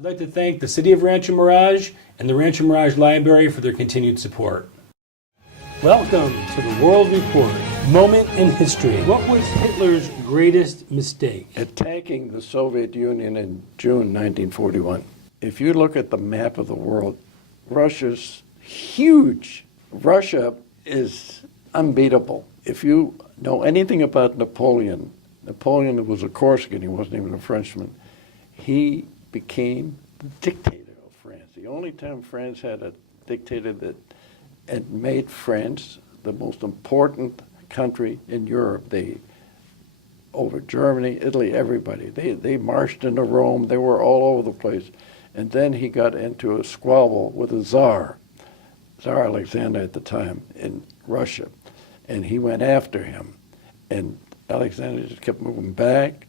I'd like to thank the City of Rancho Mirage and the Rancho Mirage Library for their continued support. Welcome to the World Report. Moment in history. What was Hitler's greatest mistake? Attacking the Soviet Union in June 1941. If you look at the map of the world, Russia's huge. Russia is unbeatable. If you know anything about Napoleon was a Corsican, he wasn't even a Frenchman. He became the dictator of France. The only time France had a dictator that had made France the most important country in Europe. Over Germany, Italy, everybody. They marched into Rome. They were all over the place. And then he got into a squabble with the Tsar Alexander at the time in Russia. And he went after him. And Alexander just kept moving back.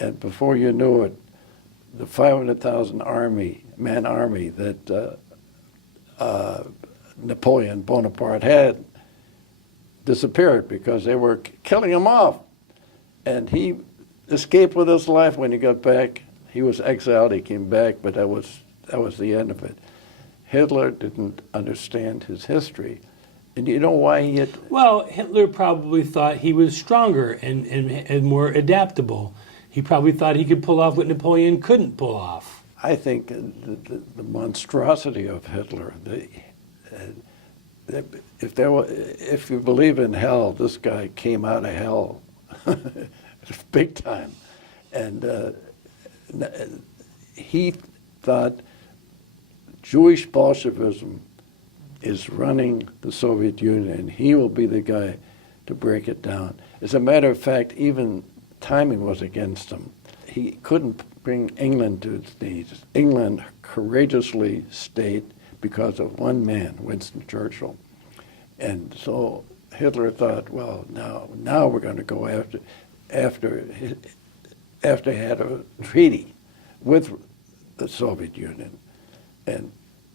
And before you knew it, the 500,000 man army that Napoleon Bonaparte had disappeared because they were killing him off. And he escaped with his life when he got back. He was exiled, he came back, but that was the end of it. Hitler didn't understand his history. And you know why he had... Well, Hitler probably thought he was stronger and more adaptable. He probably thought he could pull off what Napoleon couldn't pull off. I think the monstrosity of Hitler, if you believe in hell, this guy came out of hell big time. And he thought Jewish Bolshevism is running the Soviet Union, and he will be the guy to break it down. As a matter of fact, even timing was against him. He couldn't bring England to its knees. England courageously stayed because of one man, Winston Churchill. And so Hitler thought, well, now we're going to go after he had a treaty with the Soviet Union, and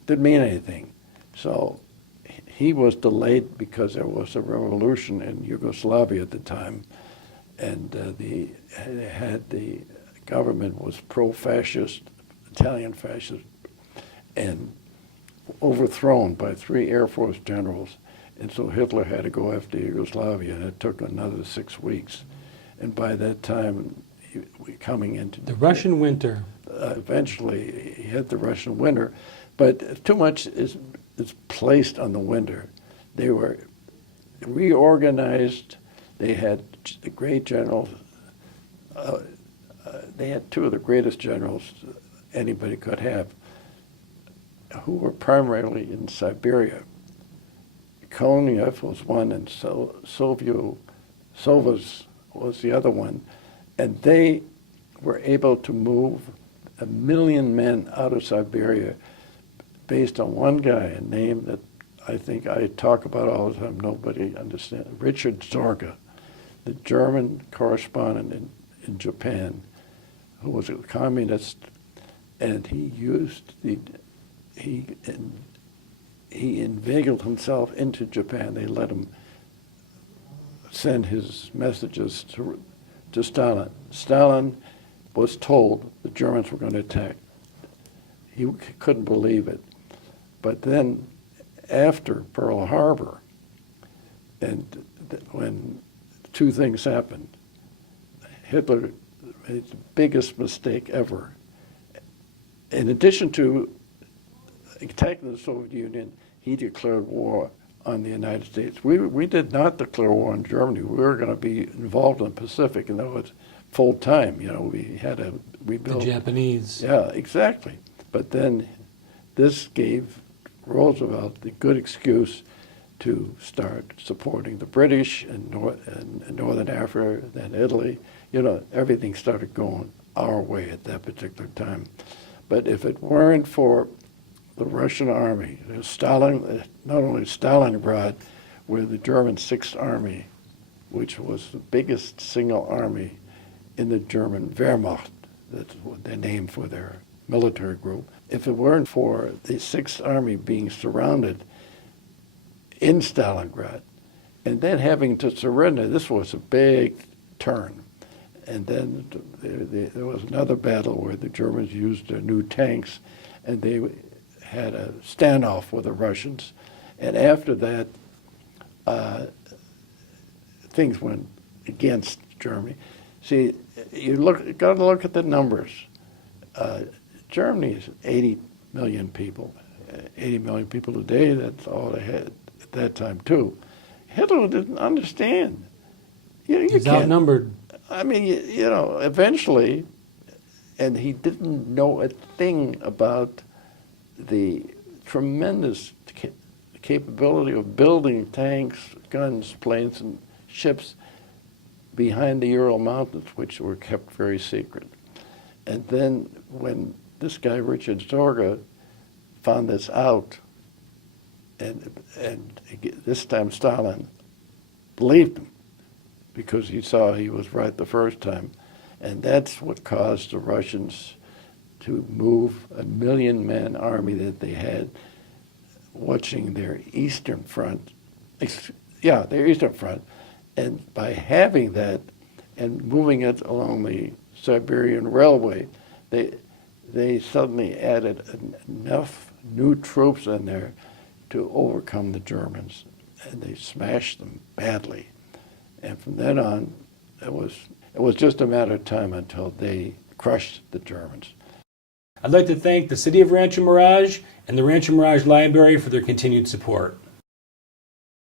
didn't mean anything. So he was delayed because there was a revolution in Yugoslavia at the time, and the government was pro-fascist, Italian fascist, and overthrown by 3 Air Force generals. And so Hitler had to go after Yugoslavia, and it took another 6 weeks. And by that time, coming into the Russian winter. Eventually, he had the Russian winter, but too much is placed on the winter. They were reorganized. They had the great generals. They had 2 of the greatest generals anybody could have, who were primarily in Siberia. Konev was one, and Sovas was the other one. And they were able to move 1 million men out of Siberia based on one guy, a name that I think I talk about all the time, nobody understands, Richard Zorga, the German correspondent in Japan, who was a communist, and he inveigled himself into Japan. They let him send his messages to Stalin. Stalin was told the Germans were going to attack. He couldn't believe it. But then after Pearl Harbor, and when 2 things happened, Hitler made the biggest mistake ever. In addition to attacking the Soviet Union, he declared war on the United States. We did not declare war on Germany. We were going to be involved in the Pacific, and that was full time. You know, we built the Japanese. Yeah, exactly. But then this gave Roosevelt the good excuse to start supporting the British in Northern Africa, then Italy. You know, everything started going our way at that particular time. But if it weren't for the Russian army, not only Stalingrad, where the German 6th Army, which was the biggest single army in the German Wehrmacht, that's their name for their military group. If it weren't for the 6th Army being surrounded in Stalingrad, and then having to surrender, this was a big turn. And then there was another battle where the Germans used their new tanks, and they had a standoff with the Russians. And after that, things went against Germany. See, you got to look at the numbers. Germany is 80 million people. 80 million people today, that's all they had at that time, too. Hitler didn't understand. You He's can't- outnumbered. I mean, you know, eventually, and he didn't know a thing about the tremendous capability of building tanks, guns, planes, and ships behind the Ural Mountains, which were kept very secret. And then when this guy, Richard Zorga, found this out, and this time Stalin believed him, because he saw he was right the first time. And that's what caused the Russians to move a 1 million-man army that they had watching their eastern front. Their eastern front. And by having that and moving it along the Siberian Railway, they suddenly added enough new troops in there to overcome the Germans. And they smashed them badly. And from then on, it was just a matter of time until they crushed the Germans. I'd like to thank the City of Rancho Mirage and the Rancho Mirage Library for their continued support.